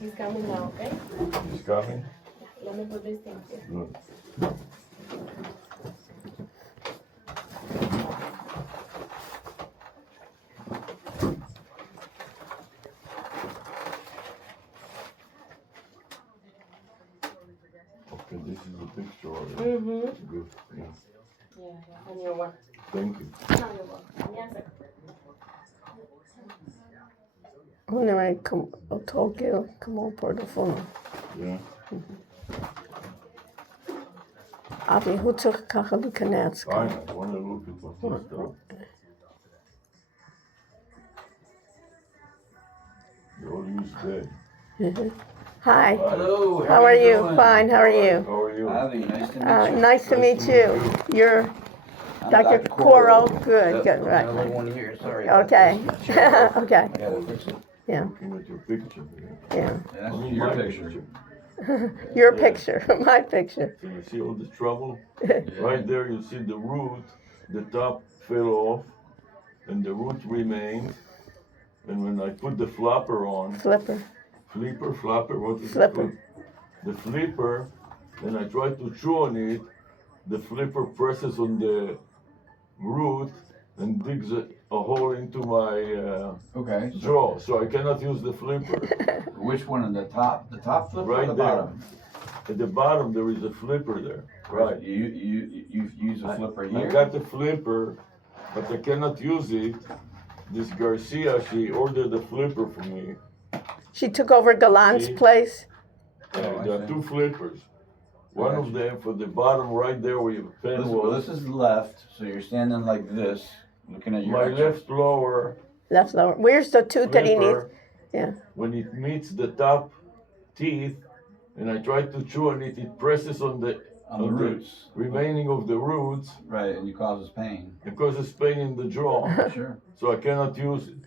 He's coming now, okay? He's coming? Let me put this thing here. Good. Okay, this is a picture of it. Mm-hmm. Good, yeah. Yeah, and your one. Thank you. No, you're welcome. Yes, sir. 오늘 어떻게 como por teléfono. Yeah. Abi hoeveel kachel kanets Fine, I want to look at what he's done. They all use that. Hi. Hello. How are you? doing? Fine. How are you? How are you? Avi, nice to meet you. Nice to meet you. You're I'm Dr. Coro. Good. Good. Yep, Right. another one here. Sorry. Okay. Okay. I gotta fix it. Yeah. Looking at your picture here. Yeah. That's I mean, your my picture. Your picture. My picture. So you see all the trouble? Right there you see the root, the top fell off, and the root remained. And when I put the flopper on, Flipper. flopper, what is Flipper. it called? The flipper, and I try to chew on it, the flipper presses on the root and digs a hole into my Okay. So jaw, so I cannot use the flipper. which one in the top? The top flip or Right the there. bottom? At the bottom there is a flipper there. Right. You use a flipper I here. got the flipper, but I cannot use it. This Garcia, she ordered a flipper for me. She took over Galan's See? place. Oh, I There are see. two flippers. One of them for the bottom right there where your pen Well, was. this is left, so you're standing like this, looking at your My extra- left lower Left lower. Where's the tooth that he needs? flipper, Yeah. when it meets the top teeth, and I try to chew on it, it presses on the on the roots. remaining of the roots. Right, and it causes pain. It causes pain in the jaw, Sure. so I cannot use it.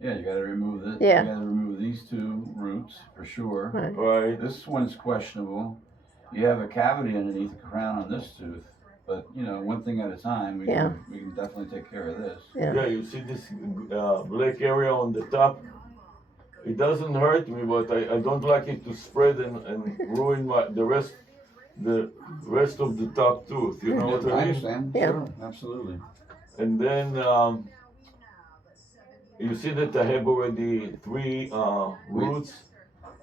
Yeah, you gotta remove this. Yeah. You gotta remove these two roots for sure. Right. Right? This one's questionable. You have a cavity underneath the crown on this tooth, but you know, one thing at a time. We Yeah. can definitely take care of this. Yeah. Yeah, you see this black area on the top? It doesn't hurt me, but I don't like it to spread and ruin the rest of the top tooth. You know what I I mean? understand. Yeah. Sure, absolutely. And then you see that I have already three roots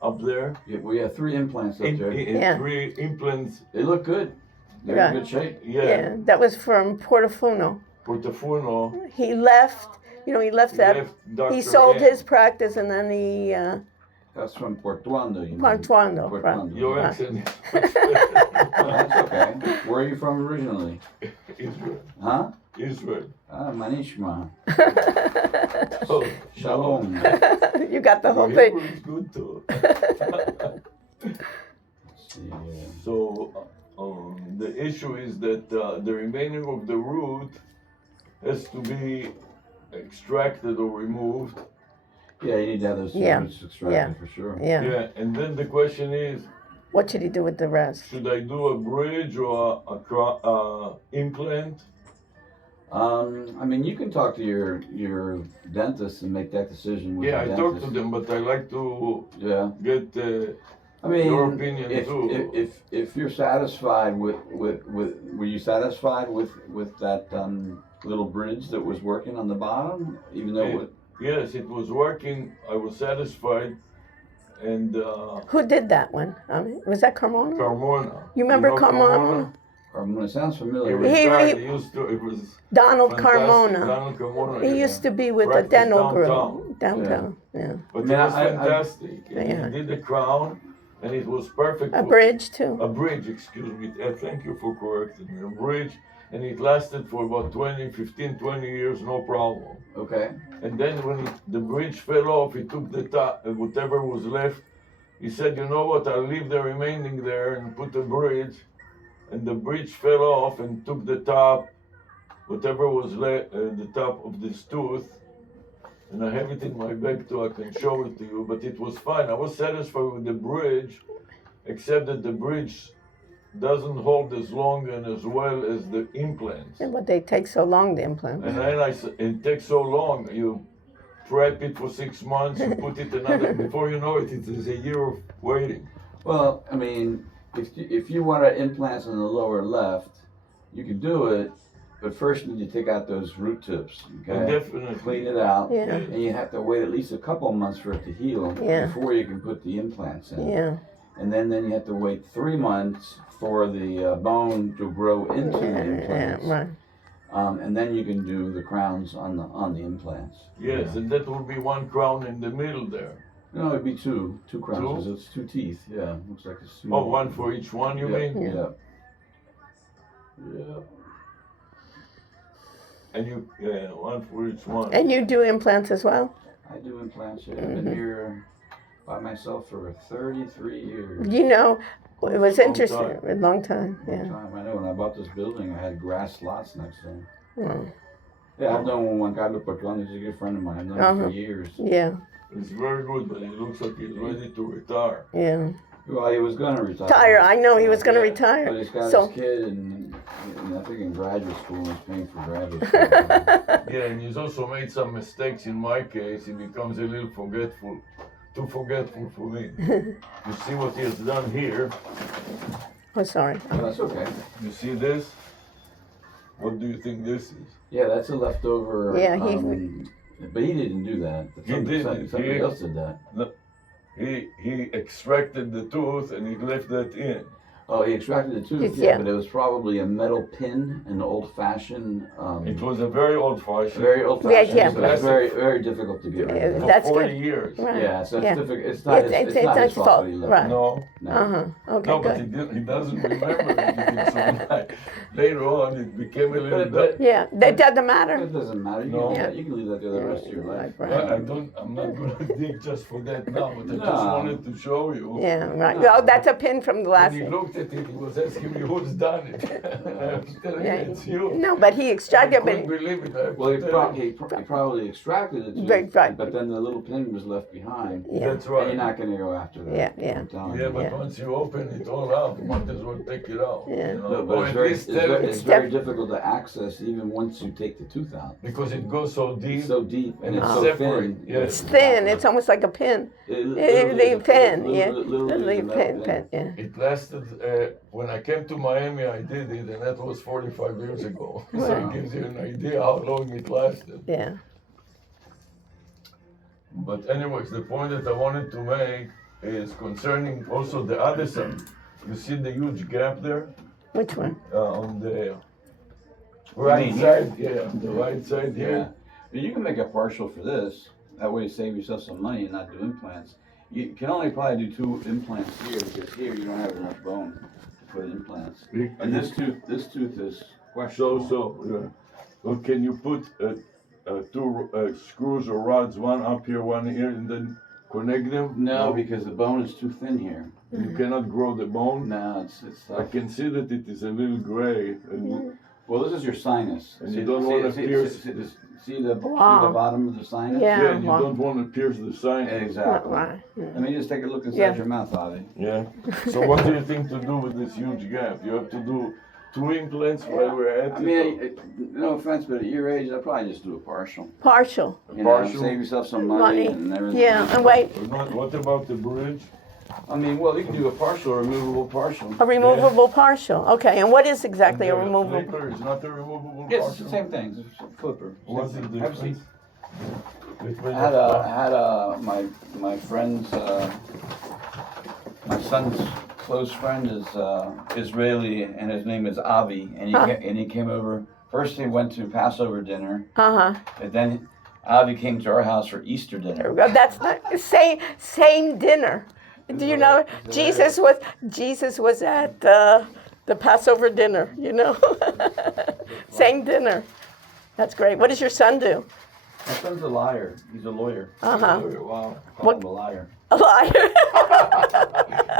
up there. Yeah, we have 3 implants up there. Yeah. 3 implants. They look good. They're Yeah. in good shape. Yeah, Yeah. That was from Portafuno. Portafuno. He left. He left that. Left Dr. He sold A. his practice and then he That's from Portuando, you know. Portuando, right. Portuando. Your Right. accent is Oh, that's okay. Where are you from originally? Israel. Huh? Israel. Ah, Manishma. Oh, Shalom. You got the whole Your thing. Hebrew is good too. Yeah. So the issue is that the remaining of the root has to be extracted or removed. Yeah, you need to have those Yeah. roots extracted Yeah. for sure. Yeah. Yeah, and then the question is, What should he do with the rest? should I do a bridge or a implant? I mean, you can talk to your dentist and make that decision with Yeah, I your talked to dentist. them, but I like to Yeah. get I mean, your opinion if, too. if you're satisfied with were you satisfied with that little bridge that was working on the bottom, even though Yeah. Yes, it was working. I was satisfied. And Who did that one? Was that Carmona? Carmona. You remember know Carmona? it sounds He familiar. retired. He- He used to. It was Donald fantastic. Carmona. Donald Carmona. He yeah. used to be with the Practiced dental downtown. group downtown. Yeah. But I mean, it was I- fantastic. And Yeah. He did the crown, and it was perfect. A for- bridge too. A bridge, excuse me. Thank you for correcting me. A bridge, and it lasted for about 20 years, no problem. Okay. And then when the bridge fell off, he took the top, whatever was left. He said, you know what, I'll leave the remaining there and put the bridge. And the bridge fell off and took the top, whatever was left, the top of this tooth. And I have it in my bag too, I can show it to you, but it was fine. I was satisfied with the bridge, except that the bridge doesn't hold as long and as well as the implants. And what they take so long to implant. And then it takes so long. prep it for 6 months, you put it another, before you know it, it is a year of waiting. Well, I mean, if you want implants in the lower left, you can do it, but first you need to take out those root tips, okay? Definitely. Clean it out, Yeah. and you have to wait at least a couple of months for it to heal Yeah. before you can put the implants in. Yeah. And then you have to wait 3 months for the bone to grow into the Yeah, implants. right. And then you can do the crowns on the implants. Yes, and that will be one crown in the middle there. No, it'd be two crowns, Two? because it's 2 teeth. Yeah, looks like it's 2. Oh, one for each one, you mean? Yeah. Yeah. And you, yeah, one for each one. And you do implants as well? I do implants. Yeah. I've been here by myself for 33 years. You know, it was Long interesting. time. A long time, Long yeah. time. I know when I bought this building, I had grass lots next to it. Oh, Yeah, I've known Juan Carlos Patron. He's a good friend of mine. I've known him for years. yeah, It's very good, but it looks like he's ready to retire. yeah. Well, he was going to retire. Retire. I know he was going to But retire. he's got So, his kid, and I think in graduate school, he's paying for graduate school. Yeah, and he's also made some mistakes in my case. He becomes a little forgetful, too forgetful for me. You see what he has done here? oh, sorry. Oh, that's okay. You see this? What do you think this is? Yeah, that's a leftover. Yeah, but he didn't do that. Somebody else did that. He extracted the tooth and he left that in. Oh, he extracted the tooth, Yeah. but it was probably a metal pin, an old-fashioned. It was a very old-fashioned. Very old-fashioned. Yeah. So it's very, very difficult to get rid of. For That's 40 good. years. Right. Yeah, so it's Yeah. difficult. It's not. It's not his fault that he left. Right. No, No. Okay, no, but good. he doesn't remember anything. So later on, it became a little. But- Yeah, that doesn't matter. It doesn't matter. You, No. can, leave that, you can leave that there the rest of your life. Right. I'm not going to dig just for that now, but I just No. wanted to show you. Yeah, right. Well, that's a pin from the When last he one. looked at it, he was asking me who's done it. I was telling Yeah. him it's you. No, but he I extracted, couldn't but believe it. I have Well, to tell you. he probably extracted it, Right. but then the little pin was left behind. yeah, That's And you're right. not going to go after that. Yeah. I'm telling Yeah, you. but Yeah. once you open it all out, you might as well take it out. Yeah. You know? No, but Or it's at very, least it's tell very, him, it's very difficult to access even once you take the tooth out. because it goes so deep. It's so deep and it's Oh. so Separate, thin. yes. it's thin. It's almost like a pin. The pin, yeah. The pin, yeah. It lasted, when I came to Miami, I did it, and that was 45 years ago. So Wow. it gives you an idea how long it lasted. Yeah. But anyways, the point that I wanted to make is concerning also the other side. You see the huge gap there Which one? on the right mean side? Yeah, the right side Yeah. here. But you can make a partial for this. That way you save yourself some money and not do implants. You can only probably do 2 implants here because here you don't have enough bone to put implants. And this tooth is questionable. Yeah. Well, can you put 2 screws or rods, one up here, one here, and then connect them? No, because the bone is too thin here. You cannot grow the bone. No, it's I can see that it is a little gray. And well, this is your sinus. And you don't wanna pierce- See the Wow. bottom of the sinus? Yeah. yeah, and you wow. don't want to pierce the sign. Exactly. Right. Let me just take a look inside Yeah. your mouth, Avi. Yeah. So what do you think to do with this huge gap? You have to do 2 implants while we're at I it? mean, no offense, but at your age, I'd probably just do a partial. Partial. You know, Partial? save yourself some money, Money. and everything. Yeah, and wait, Or not? What about the bridge? I mean, well, you can do a partial or removable partial. a removable partial. Okay, and what is exactly a The removable? flipper is not a removable Yes, partial? same thing. It's a flipper. What's Same the thing. Have a seat. difference? Between I had the- my friend's my son's close friend is Israeli, and his name is Avi, and he came over. First, he went to Passover dinner, Uh-huh. and then Avi came to our house for Easter dinner. That's not same dinner. Do you know Jesus was at the Passover dinner, you know? Same dinner. That's great. What does your son do? My son's a liar. He's a lawyer. Uh-huh. Wow. Call him a liar. A liar.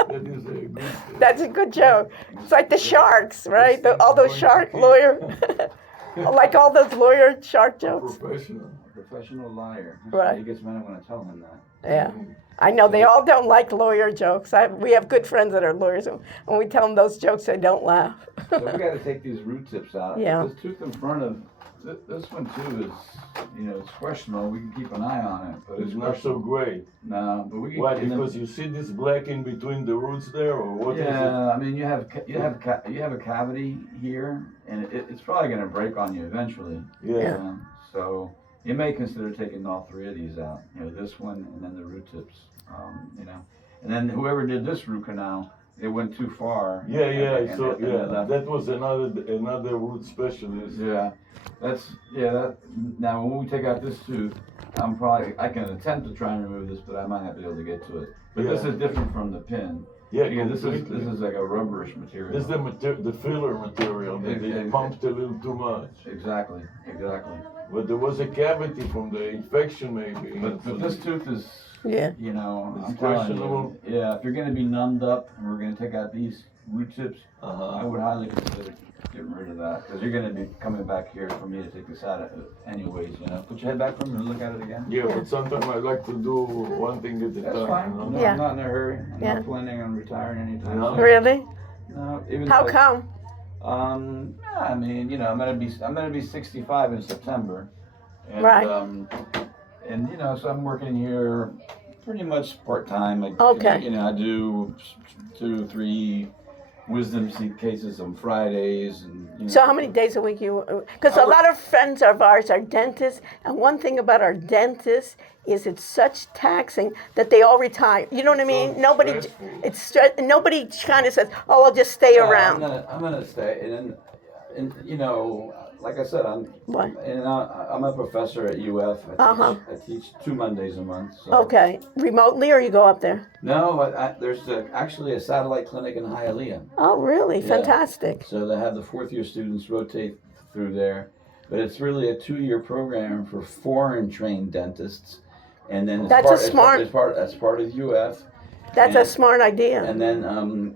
That is a good. That's a good joke. It's like the sharks, right? All those shark lawyer, like all those lawyer shark jokes. Professional. Professional liar. Right. He gets mad when I tell him that. Yeah. I know they all don't like lawyer jokes. We have good friends that are lawyers, and when we tell them those jokes, they don't laugh. So we got to take these root tips out. Yeah. This tooth in front of this one too is, it's questionable. We can keep an eye on it, but It's not so great. No, but we can. Why? Because you see this black in between the roots there, or what is it? Yeah, I mean, you have a cavity here, and it's probably going to break on you eventually. Yeah. So you may consider taking all three of these out. This one and then the root tips. And then whoever did this root canal, it went too far. Yeah. So that was another root specialist. Yeah, that. Now when we take out this tooth, I can attempt to try and remove this, but I might not be able to get to it. But this is different from the pin. Yeah, this is like a rubberish material. This is the filler material that they pumped a little too much. Exactly. But there was a cavity from the infection, maybe. But this tooth is, Yeah. I'm telling you, if you're going to be numbed up and we're going to take out these root tips, I would highly consider getting rid of that, because you're going to be coming back here for me to take this out anyways. Put your head back from me and look at it again. Yeah, but sometimes I like to do one thing at a time. That's fine. No, Yeah. I'm not in a hurry. I'm not planning on retiring anytime soon. Really? No, even How if come? I mean, I'm gonna be 65 in September, and, Right. So I'm working here pretty much part time. Okay. I do 2, 3 wisdom cases on Fridays, and So how many days a week you? Because a lot of friends of ours are dentists, and one thing about our dentists is it's such taxing that they all retire. You know what I mean? So Nobody, stressful. nobody kind of says, "Oh, I'll just stay around." I'm gonna stay, and like I said, I'm a professor at UF. I teach 2 Mondays a month. So. Okay, remotely, or you go up there? No, there's actually a satellite clinic in Hialeah. Oh, really? Yeah. Fantastic. So they have the 4th-year students rotate through there, but it's really a 2-year program for foreign-trained dentists, and then That's smart. That's part of UF. That's a smart idea. And then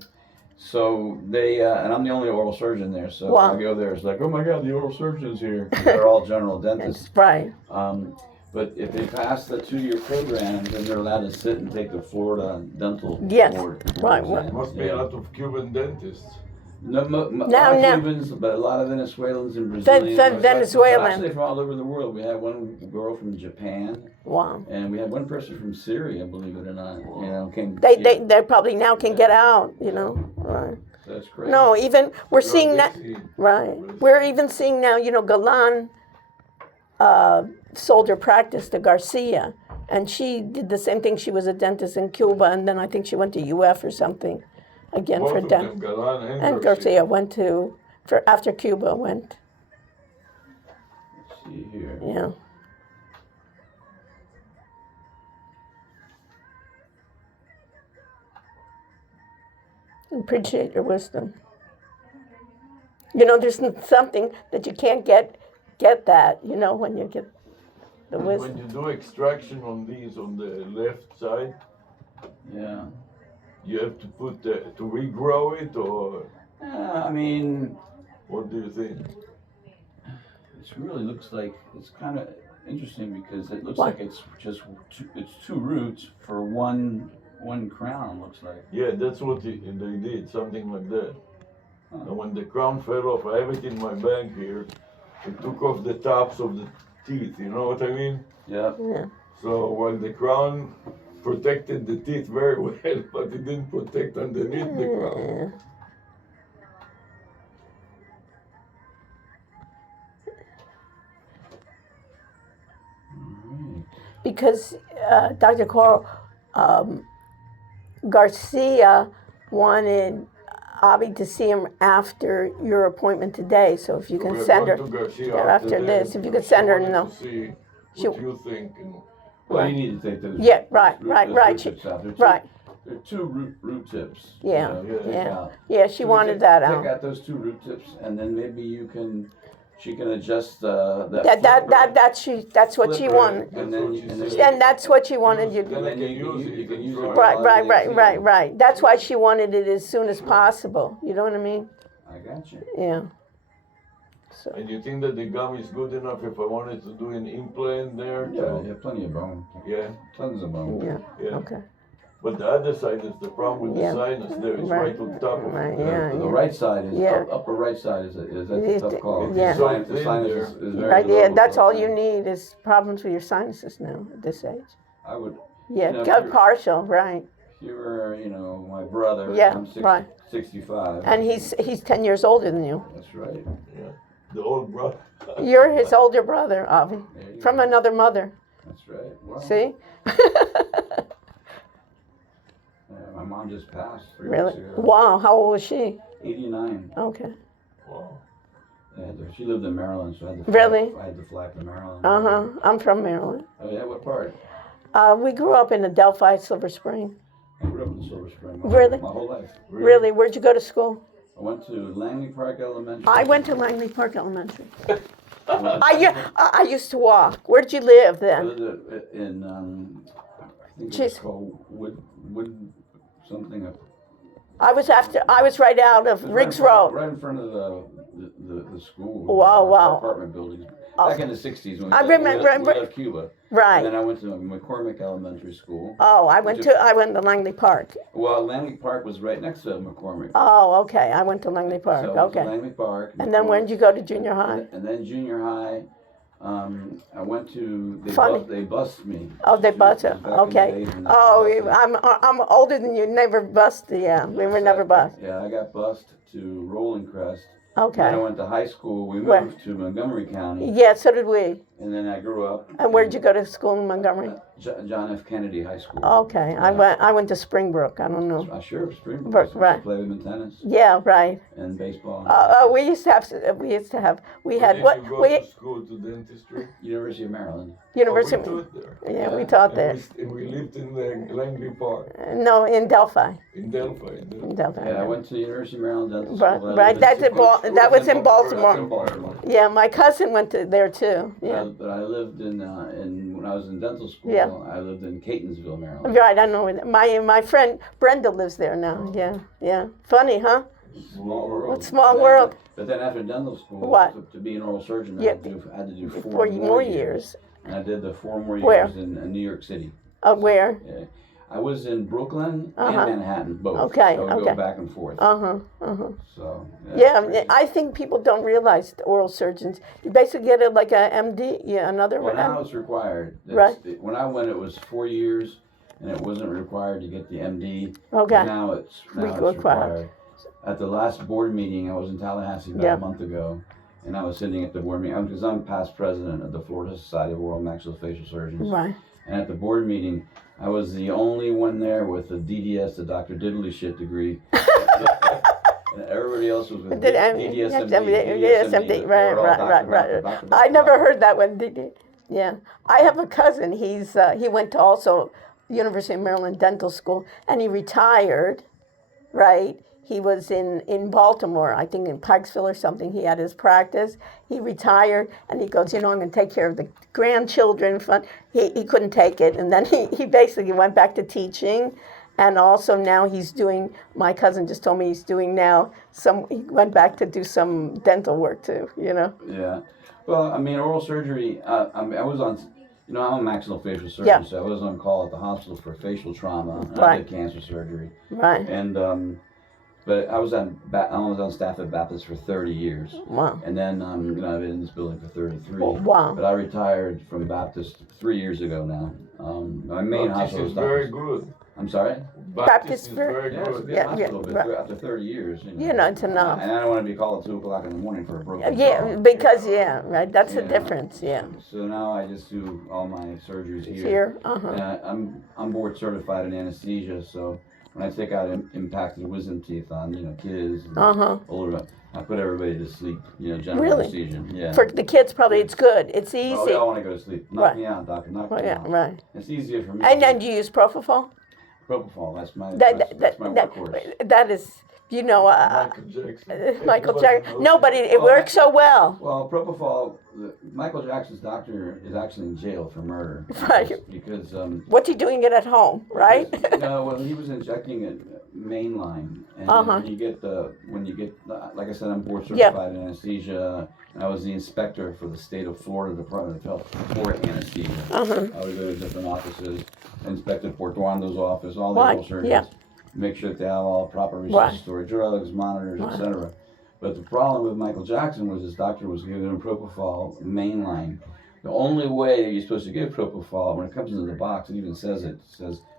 so they and I'm the only oral surgeon there, so Wow. I go there. It's like, oh my God, the oral surgeon's here. They're all general dentists. Right. But if they pass the 2-year program, then they're allowed to sit and take the Florida dental Yes. board. Right. There must be a lot of Cuban dentists. No, No. Cubans, but a lot of Venezuelans and Brazilians. Venezuelan. Actually, from all over the world. We had one girl from Japan, Wow. and we had one person from Syria. Believe it or not, They probably now can get out. Right. That's crazy. No, even we're seeing that. Busy. Right. We're even seeing now. Galan sold her practice to Garcia, and she did the same thing. She was a dentist in Cuba, and then I think she went to UF or something. Again Both for of dent. them, Galan And Garcia went after Cuba went. Let's see here. Yeah. Appreciate your wisdom. There's something that you can't get that, when you get the And wisdom. when you do extraction on these on the left side, Yeah. you have to put to regrow it, or I mean, what do you think? it really looks like it's kind of interesting because it looks What? like it's just it's 2 roots for one crown. Looks like. Yeah, that's what they did, something like that. Huh. And when the crown fell off, I have it in my bag here. It took off the tops of the teeth. You know what I mean? Yeah. Yeah. So while the crown protected the teeth very well, but it didn't protect underneath the crown. Yeah. Because Dr. Coral, Garcia wanted Abby to see him after your appointment today. So if you So can we're send her going to Garcia after this, if you could send her a to note. see She- what you think. And Well, you need to take those. Yeah, right. Root She- tips out. right. They're 2 root tips. Yeah, take yeah. out. Yeah, she So wanted take that Take out. out those 2 root tips, and then maybe she can adjust that. That's what she flipper, wanted. And then And that's what she wanted you and to. then you can use it. Right. That's why she wanted it as soon as possible. You know what I mean? I got you. Yeah. So. And you think that the gum is good enough if I wanted to do an implant there? Yeah, you have plenty of bone. Yeah. Tons of bone. Yeah. Yeah. Okay. But the other side is the problem with Yeah. the sinus there. It's Right. right on top of Right, it. yeah. The right side is, Yeah. upper right side is that's a tough call. Yeah. The sinus is very Right, low. yeah, that's all you need is problems with your sinuses now at this age. I would, Yeah, You know, go if you're- partial, right. if you were, my brother, Yeah, I'm right. 65. And he's 10 years older than you. That's right. Yeah. The old brother. You're his older brother, Avi, There you from go. another mother. That's right. Well, See? my mom just passed 3 Really? weeks ago. Wow, how old was she? 89. Okay. Wow. She lived in Maryland, so I had to Really? I had to fly to Maryland. Uh-huh. I'm from Maryland. Oh yeah, what part? We grew up in Adelphi, Silver Spring. I grew up in Silver Spring. Really? My whole life. Really? Where'd you go to school? I went to Langley Park Elementary. I went to Langley Park Elementary. I used to walk. Where'd you live I then? lived in I think Jeez. it's called Wood something. I was right out of Riggs Road. Right in front of the school. Wow, wow. Apartment buildings. Oh. Back in the 60s when I we remember- left Cuba. And Right. then I went to McCormick Elementary School. Oh, I went to Langley Park. Well, Langley Park was right next to McCormick. Oh, okay. I went to Langley Park. So I went to Okay. Langley Park. And then when did you go to junior high? And then junior high, I went to. Funny. They bused me. Oh, they bused you. Back in the Okay. days when they Oh, bused us. I'm older than you. Never busted. Yeah, we were never bused. Yeah, I got bused to Rolling Crest. Then I Okay. went to high school. We Where? moved to Montgomery County, Yeah, so did we. and then I grew up. And where'd you go to school in Montgomery? John F. Kennedy High School. Okay, I went to Springbrook. I don't know. Sure, Springbrook. Right, I used to right. play with tennis Yeah, right. and baseball. We had what Did you go we to school to dentistry? University of Maryland. University. Oh, we taught there. Yeah, we taught there. And we lived in the Langley Park No, in Delphi. in Delphi. In Delphi. Yeah, I went to the University of Maryland Dental Right, School. right, that's in that was in Baltimore. That's in Baltimore. Yeah, my cousin went to there too. Yeah. But I lived in when I was in dental school. Yeah. I lived in Catonsville, Maryland. Right, I know. My friend Brenda lives there now. Yeah, yeah. Funny, huh? Small world. What small world. But then after dental school, What? to be an oral surgeon, Yeah. I had to do 4 For more years. And I did the 4 more Where? years in New York City. Where? Yeah. I was in Brooklyn Uh-huh. and Manhattan, both. Okay, I would okay. go back and forth. So. Yeah, I think people don't realize the oral surgeons. You basically get it like a MD, yeah, another Well, now one. it's required. Right. When I went, it was 4 years, and it wasn't required to get the MD. Okay. Now it's Required. required. At the last board meeting, I was in Tallahassee about Yeah. a month ago, and I was sitting at the board meeting because I'm past president of the Florida Society of Oral and Maxillofacial Surgeons. Right. And at the board meeting, I was the only one there with a DDS, the Dr. Diddley shit degree. And everybody else was with DDSMD. Right, right. I never heard that one. Yeah, I have a cousin. He went to also University of Maryland Dental School, and he retired. Right. He was in Baltimore, I think in Pikesville or something. He had his practice. He retired, and he goes, I'm going to take care of the grandchildren. He couldn't take it, and then he basically went back to teaching. And also now he's doing, my cousin just told me he's doing now he went back to do some dental work too, Yeah. Well, I mean, oral surgery, I was on, I'm a maxillofacial surgeon, Yeah. so I was on call at the hospital for facial trauma. And I Right. did cancer surgery. Right. And, but I was on staff at Baptist for 30 years. Wow. And then, I've been in this building for 33. Oh, wow. But I retired from Baptist 3 years ago now. My main Baptist hospital is was very Baptist. good. I'm sorry? Baptist is very Yeah, it's a good. good Yeah, hospital, but right. after 30 years, It's enough. And I don't want to be called at 2 o'clock in the morning for a broken Yeah, jaw. because, right, that's the Yeah. difference, yeah. So now I just do all my surgeries here. Here, uh-huh. And I'm board certified in anesthesia, so when I take out impacted wisdom teeth on, kids and Uh-huh. older, I put everybody to sleep, general Really? anesthesia. Yeah. For the kids, probably it's good. It's Oh, easy. they all want to go to sleep. Knock Right. me out, doctor. Knock Well, me yeah, out. right. It's easier for me. And then do you use propofol? Propofol. That's my That workhorse. that is, Michael Jackson. Michael Everybody Jackson. knows No, but it works so well. Well, propofol. Michael Jackson's doctor is actually in jail for murder. Right. Because What's he doing it at home, right? No, well, he was injecting it. main line. And Uh-huh. when you get like I said, I'm board Yeah. certified in anesthesia. And I was the inspector for the state of Florida Department of Health for anesthesia. Uh-huh. I would go to different offices, inspected Portuando's office, all the Right, oral surgeons, yeah. make sure that they have all proper Right. resuscitatory drugs, monitors, Right. etc. But the problem with Michael Jackson was his doctor was giving him propofol mainline. The only way that you're supposed to give propofol, when it comes into the box, it even says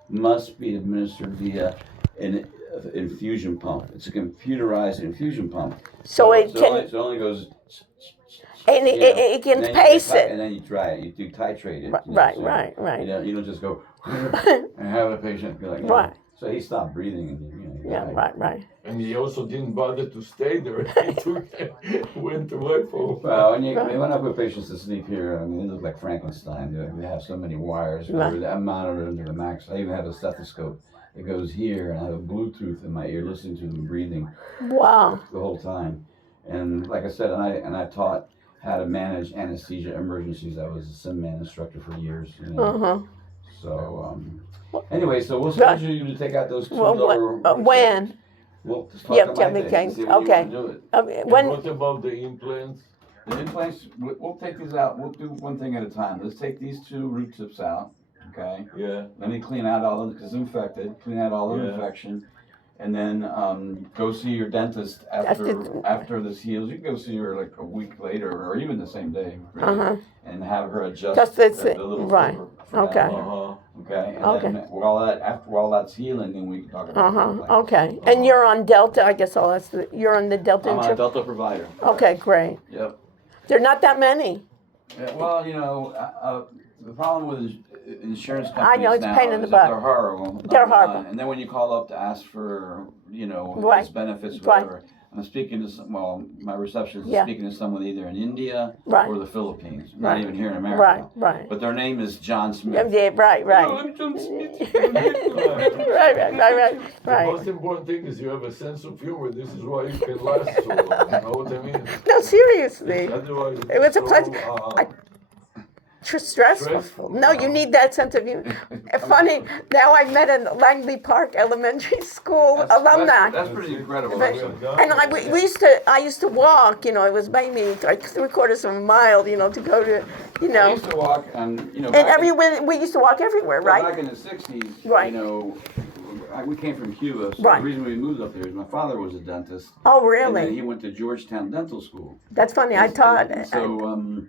must be administered via an infusion pump. It's a computerized infusion pump. So it can, it only goes. and you know, it can and then pace and it. then you try it. You do titrate it. Right, so right, right. You don't just go and have a patient be like, Right. So he stopped breathing and he Yeah, died. right. And he also didn't bother to stay there. He went away for. Well, when I put patients to sleep here, I mean, they look like Frankenstein. They have so many wires. Right. I'm monitored them to the max. I even have a stethoscope that goes here, and I have a Bluetooth in my ear, listening to them breathing Wow. the whole time. And like I said, I taught how to manage anesthesia emergencies. I was a sim-man instructor for years. Uh-huh. So anyway, so we'll schedule you to take out those $2. Well, when? We'll just talk Yeah, about yeah, that. okay, See when okay. you want to do it. And When? what about the implants? The implants, we'll take these out. We'll do one thing at a time. Let's take these 2 root tips out. Okay. Yeah. Let me clean out all of it because it's infected. Clean out all the Yeah. infection, and then go see your dentist after this heals. You can go see her like a week later, or even the same day, really, Uh-huh. and have her adjust Just it's- the little right. flipper for Okay. that. Uh-huh. Okay. And Okay. then after all that's healing, then we can talk about implants. Okay. And you're on Delta, I guess you're on the Delta I'm a insurance? Delta provider. Okay, great. Yep. There are not that many. Yeah, well, the problem with insurance companies I know, it's a now pain in the is that butt. they're horrible. They're Number one. horrible. And then when you call up to ask for, Right. these benefits, Right. whatever, I'm speaking to my receptionist is Yeah. speaking to someone either in India Right. or the Philippines, not Right. even here in America. Right. But their name is John Yeah, Smith. yeah, right. Oh, I'm John Smith. right. The most important thing is you have a sense of humor. This is why you can last so long. You know what I mean? No, seriously. Otherwise, It was a so, pleasure. Stressful. No, you need that sense of humor. Funny, now I met in Langley Park Elementary School alumni. That's pretty incredible. But- actually. And I used to walk, it was maybe like 3/4 of a mile, to go to, I used to walk on, and back in- everywhere, we used to walk everywhere, Well, right? Back in the 60s, Right. we came from Cuba, so Right. the reason we moved up there is my father was a dentist. Oh, And then he really? went to Georgetown Dental School. That's funny, I taught. And so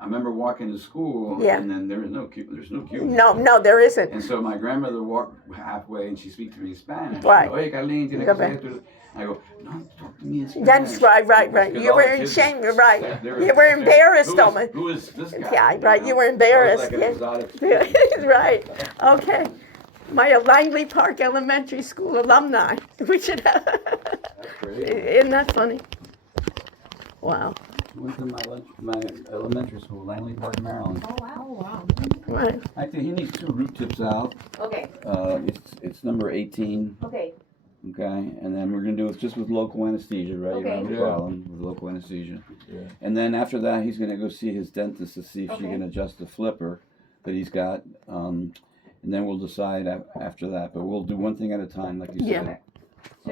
I remember walking to school, Yeah. and then there's no queue. No, there isn't. And so my grandmother walked halfway, and she speaks to me in Spanish. Right. Oye, Carlín, tiene Go que back. ser esto. I go, no, talk to me in Spanish. That's right. Because You all were the in kids- shame, you're right. they You were embarrassed who almost. Who is this guy? Yeah, right, you were embarrassed, I was like an exotic Yeah, species. right. Okay. My Langley Park Elementary School alumni. We should have. Great. Isn't that funny? Wow. I went to my elementary school, Langley Park, Maryland. Oh, wow. Right. Actually, he needs 2 root tips out. Okay. It's number 18. Okay. Okay, and then we're gonna do it just with local anesthesia, right? You don't have a Okay. problem with local anesthesia. Yeah. And then after that, he's gonna go see his dentist to see if she Okay. can adjust the flipper that he's got. And then we'll decide after that. But we'll do one thing at a time, like you Yeah. said.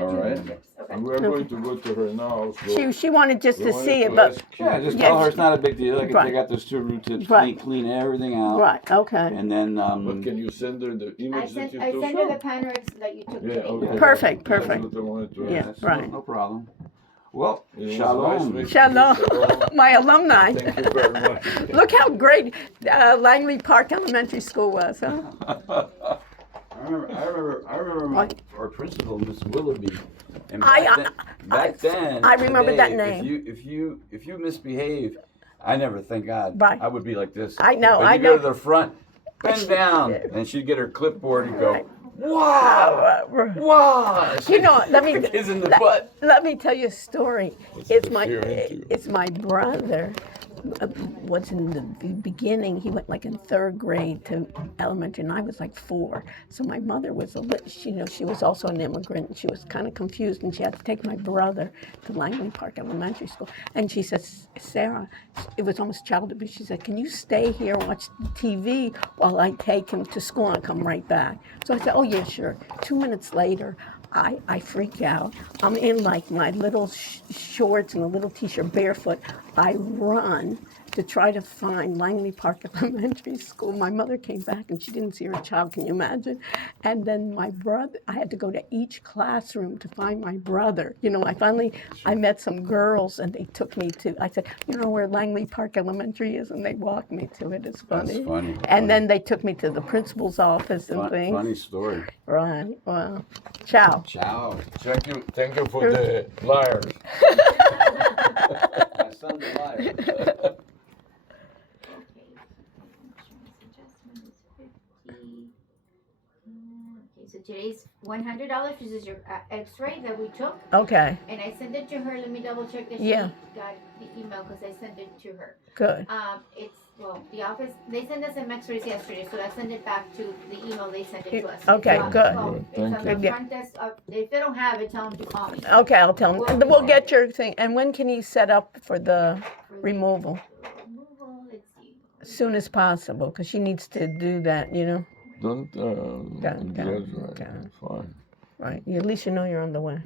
All right. Okay. And we're going to go to her now. So She wanted just we to wanted see it, to but ask you- Yeah, just Yes. tell her it's not a big deal. I can Right. take out those 2 root tips, Right. clean everything out, right. Okay. and then But can you send her the I image sent that I you took? sent her the Panorex that you took Yeah, today. okay. Perfect, That's perfect. what I wanted to Yeah. ask. right. no problem. Well, It was shalom. nice meeting you. Shalom, Shalom. my alumni. Thank you very much. Look how great Langley Park Elementary School was, huh? I remember our principal, Miss Willoughby. And I- back then, I remember that today, name. If you misbehave, I never, thank God, Right. I would be like this. I know, But I you go know. to the front, bend down, and she'd get her clipboard and go, Right. wow, wow. Let me The kids in the butt. let me tell you a story. What's It's the my fear into? it's my brother. Was in the beginning. He went like in 3rd grade to elementary, and I was like 4. So my mother was she was also an immigrant. And she was kind of confused, and she had to take my brother to Langley Park Elementary School. And she says, Sarah, it was almost child abuse. She said, can you stay here and watch TV while I take him to school and come right back? So I said, oh yeah, sure. 2 minutes later, I freak out. I'm in like my little shorts and a little t-shirt, barefoot. I run to try to find Langley Park Elementary School. My mother came back and she didn't see her child. Can you imagine? And then my brother, I had to go to each classroom to find my brother. You know, I met some girls and they took me to, I said, you know where Langley Park Elementary is? And they walked me to it. It's funny. That's funny. And then they took me to the principal's office and things. Funny story. Right, well, ciao. Ciao. Thank you for the flyers. My son's a liar. So today's $100. This is your X-ray that we took, Okay, and I sent it to her. Let me double check that she Yeah. got the email because I sent it to her. good. The office, they sent us some X-rays yesterday, so I sent it back to the email they sent it to us. Okay, It's on good. the phone. It's Thank on you. the front desk. If they don't have it, tell them to call me. Okay, I'll tell him. We'll get your thing. And when can he set up for the removal? Removal, let's see. As soon as possible, because she needs to do that, you know? Don't exaggerate. okay. It's fine. Right, at least you know you're on the way.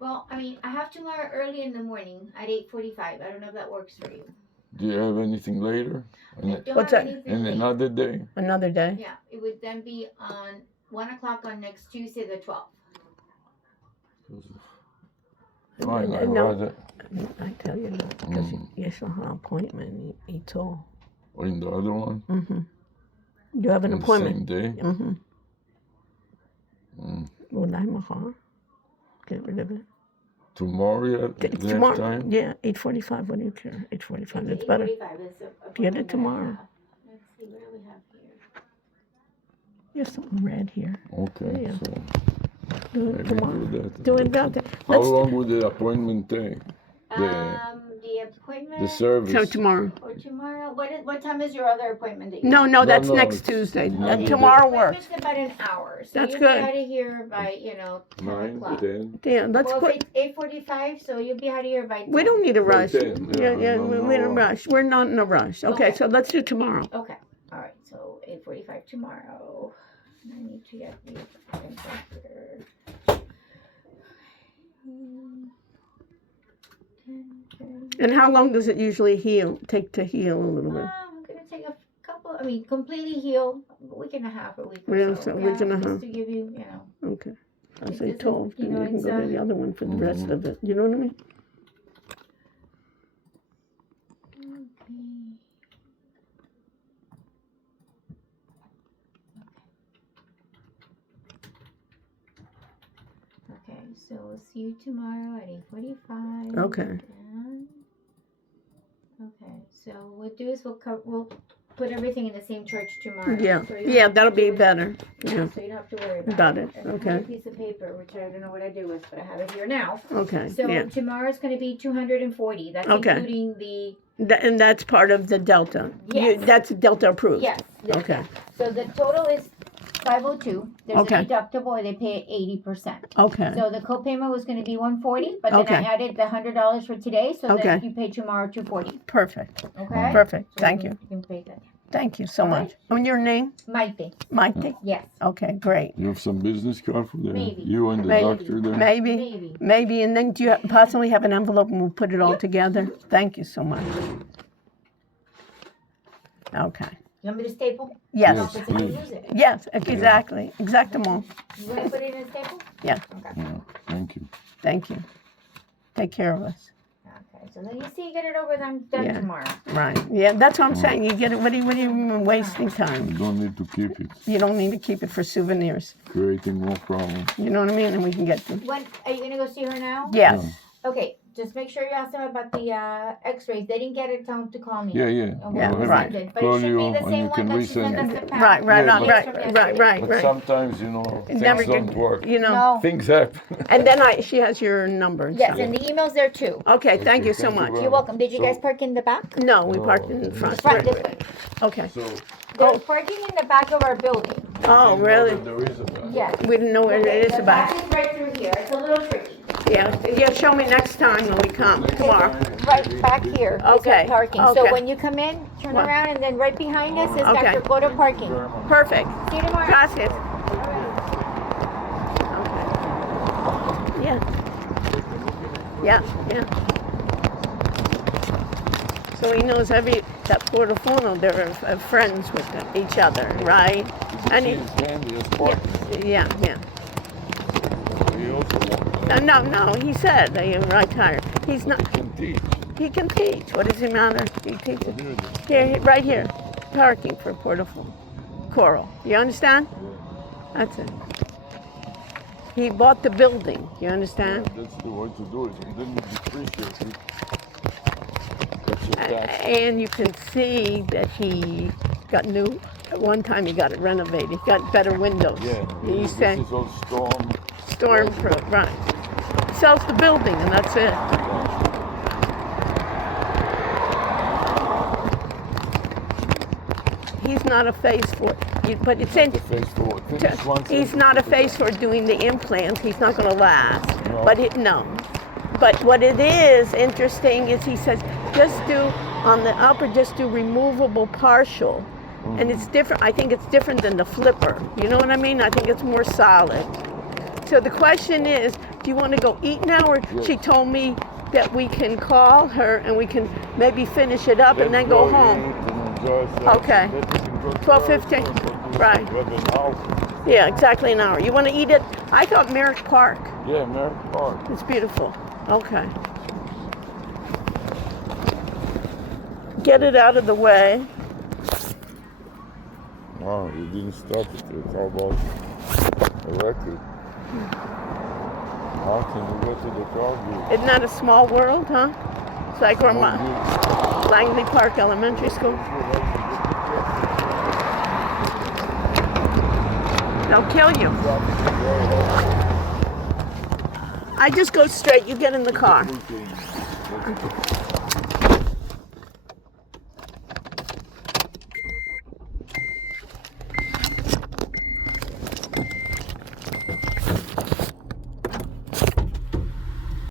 Well, I mean, I have tomorrow early in the morning at 8:45. I don't know if that works for you. Do you have anything later? I don't What's have that? anything And late. another day? Another day? Yeah, it would then be on 1 o'clock on next Tuesday, the 12th. Fine, I'd No. rather. I tell you that, because you saw her appointment, he told. Or in the other one? Mm-hmm. You have an On the appointment? same day? Mm-hmm. Mm. Well, I'm a car. Get rid of it. Tomorrow at that Tomorrow, time? yeah, 8:45. What do you care? 8:45. It's better. 8:45 is the Get appointment it that I tomorrow. have. Let's see, what do we have here? There's something red here. Okay, Yeah. so Do it maybe tomorrow. do that. Do it about that. How long would the appointment take? The appointment The service? So tomorrow. for tomorrow. What time is your other appointment? That you No, No, that's no, next it's Tuesday. another day. Tomorrow works. Appointment's about an hour. So That's you'll good. be out of here by 10 9, o'clock. 10? Yeah, let's Well, put. if it's 8:45, so you'll be out of here by 10. We don't need a By rush. 10, Yeah, yeah, no we're in a rush. rush. We're not in a rush. Okay, Okay. so let's do tomorrow. Okay. All right. So 8:45 tomorrow. I need to get the here. 10, And how long does it usually take to heal a little bit? I'm gonna take a couple. I mean, completely heal. A week and a half, a week or Yeah, so. so a week and a half. Just to give you, Okay. I It say doesn't- 12, you then know, you can it's, go to the other one for the rest Mhm. of it. You know what I mean? Okay, so we'll see you tomorrow at 8:45. Okay. And, okay, so what we'll do is we'll put everything in the same church tomorrow. Yeah. So you don't Yeah, have that'll to be worry- better. Yeah. So you don't have to worry about Got it. And I have Okay. a piece of paper, which I don't know what I do with, but I have it here now. Okay. So Yeah. tomorrow's going to be 240. That's Okay. including the And that's part of the Delta. Yes. That's Delta approved. yes. Okay. So the total is 502. There's Okay. a deductible, and they pay 80%. Okay. So the copayment was going to be 140, but then Okay. I added the $100 for today, so Okay. that you pay tomorrow 240. Perfect. Okay. Perfect. So Thank you. you. can pay that. Thank you so All much. And your name? Might Maite? Yes. Okay, great. You have some business card for the Maybe. you and the Maybe. doctor there? Maybe. Maybe. Maybe. And then do you possibly have an envelope and we'll put it all together? Thank you so much. Okay. You want me to staple? Yes. Yes, If you please. lose it. Yes, exactly. Exactamo. You want to put it in a staple? Yeah. Okay. Yeah, thank you. Thank you. Take care of us. Okay. So then you see, you get it over. I'm done Yeah. tomorrow. Right. Yeah, that's what I'm saying. You get it. What are you wasting time? You don't need to keep it. You don't need to keep it for souvenirs. Creating more problems. You know what I mean? And we can get them. When are you gonna go see her now? Yes. Okay. Just make sure you ask them about the X-rays. They didn't get it. Tell them to call me. Yeah, yeah. Okay, Yeah, we'll right. send it. But Call it should you be the and same you one can that she sent resend us it. the pack. Right, right, Yeah, right, but- right, From right, yesterday. right, But right. sometimes, things never don't get- work. You know. No. Things happen. And then she has your number. and Yes, stuff. and the email's there too. Okay, thank you so Thank you much. very You're welcome. Did you So- guys park in the back? No, we No. parked in the front. Front this way. Okay. So, There's parking in the back of our building. Oh, you know really? that there is a back. Yes. We didn't know where it is The about. back is right through here. It's a little tricky. Yeah, show me next time when we come tomorrow. Right back here is Okay, our parking. okay. So when you come in, turn What? around, and then right behind us is Okay. Dr. Go to parking. Perfect. See you tomorrow. Gracias. All right. Okay. Yeah, yeah. So he knows that Portofono, they're friends with each other, right? And His handy as Parkinson. yeah. He also wants No, he said that he retired. He's not, can teach. he can teach. What does he matter? He teaches. Here it is. Here, right here. Parking for Portofono. Coral. You understand? That's it. He bought the building. You understand? That's the way to do it. And then you depreciate it. That's your tax. And you can see that he got new. At one time he got it renovated. He got better windows. Yeah. He This said is all stormproof. Right. Sells the building and that's it. He's not a face for it, but it's in. the face for it. Finish one He's sentence. not a face for doing the implants. He's not going to last. No. But what it is interesting is he says just do on the upper, just do removable partial, and it's different. I think it's different than the flipper. You know what I mean? I think it's more solid. So the question is, do you want to go eat now, or Yes. she told me that we can call her and we can maybe finish it up and then Let's go eat home. and enjoy ourselves. Okay. Then we can go to 12:15. our restaurant. Right. We have an hour. Yeah, exactly an hour. You want to eat it? I thought Merrick Park. Yeah, Merrick Park. It's beautiful. Okay. Get it out of the way. Wow, you didn't stop it. It's all about a record. How can you go to the car group? Isn't that a small world, huh? It's like where my Langley Park Elementary School. They'll kill you. I just go straight. You get in the car. Okay.